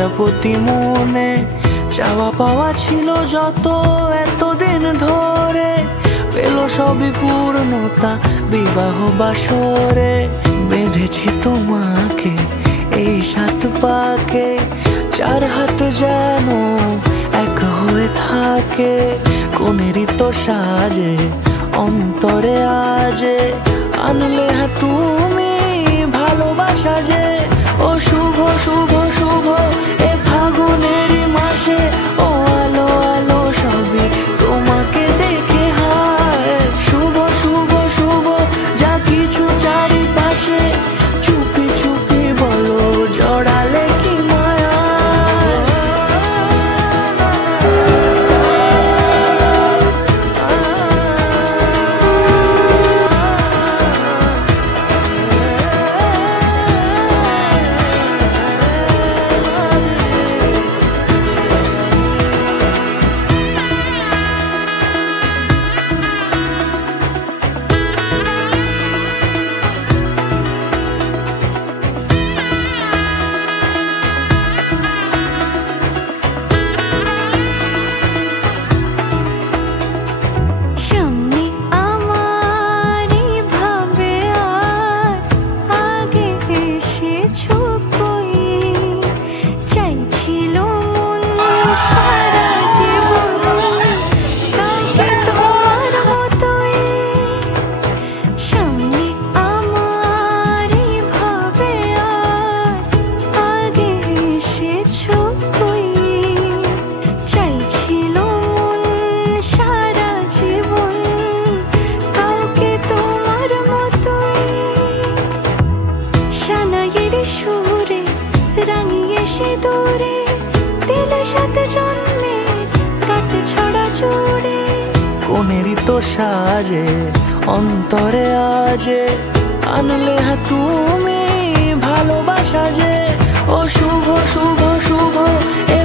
প্রজাপতি মনে চাওয়া পাওয়া ছিল যত এতদিন ধরে, পেল সবই পূর্ণতা বিবাহ বাসরে। বেঁধেছি তোমাকে এই 7 পাকে, 4 হাত যেন এক হয়ে থাকে। কোনেরই তো সাজে অন্তরে আজে আনলে তুমি ভালোবাসা যে। ও শুভ শুভ শুভ এ ফাগুনেরই মাসে, ও আলো আলো সবই তোমাকে দেখে হায়। শুভ শুভ শুভ যা কিছু চারিপাশে, চুপি চুপি বলো জড়ালে কি মায়া। কোনেরই তো সাজে অন্তরে আজে আনলে তুমি ভালোবাসা যে। ও শুভ শুভ শুভ এ